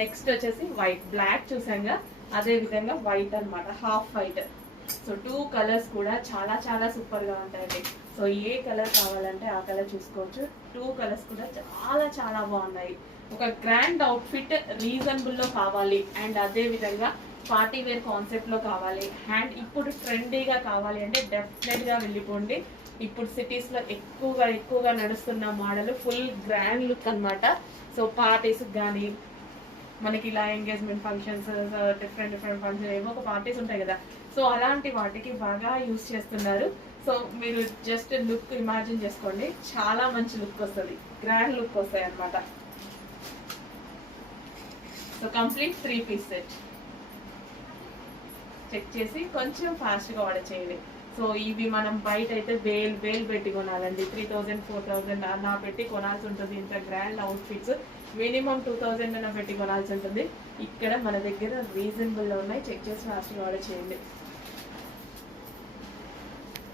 Next వచ్చేసి white, black చూసాంగా, అదే విధంగా వైట్ అన్నమాట, హాఫ్ వైట్. సో 2 కలర్స్ కూడా చాలా చాలా సూపర్ గా ఉంటాయండి. సో ఏ కలర్ కావాలంటే ఆ కలర్ చూసుకోవచ్చు. 2 కలర్స్ కూడా చాలా చాలా బాగున్నాయి. ఒక గ్రాండ్ అవుట్ఫిట్ రీజనబుల్ లో కావాలి అండ్ అదే విధంగా పార్టీ వేర్ కాన్సెప్ట్ లో కావాలి అండ్ ఇప్పుడు ట్రెండీగా కావాలి అంటే డెఫినెట్ గా వెళ్ళిపోండి. ఇప్పుడు సిటీస్ లో ఎక్కువగా నడుస్తున్న మోడల్ ఫుల్ గ్రాండ్ లుక్ అన్నమాట. సో పార్టీస్ కానీ, మనకి ఇలా ఎంగేజ్మెంట్ ఫంక్షన్స్, డిఫరెంట్ ఫంక్షన్, ఏవో ఒక పార్టీస్ ఉంటాయి కదా, సో అలాంటి వాటికి బాగా యూజ్ చేస్తున్నారు. సో మీరు జస్ట్ లుక్ ఇమాజిన్ చేసుకోండి, చాలా మంచి లుక్ వస్తుంది, గ్రాండ్ లుక్ వస్తాయి అన్నమాట. So complete 3 piece set. Check చేసి కొంచెం ఫాస్ట్గా ఆర్డర్ చేయండి. సో ఇవి మనం బయట అయితే వేలు పెట్టి కొనాలండి, 3000 4000 అలా పెట్టి కొనాల్సి ఉంటుంది. ఇంత గ్రాండ్ అవుట్ఫిట్స్ మినిమం 2000 అన్న పెట్టి కొనాల్సి ఉంటుంది. ఇక్కడ మన దగ్గర రీజనబుల్లో ఉన్నాయి, చెక్ చేసి ఫాస్ట్గా ఆర్డర్ చేయండి.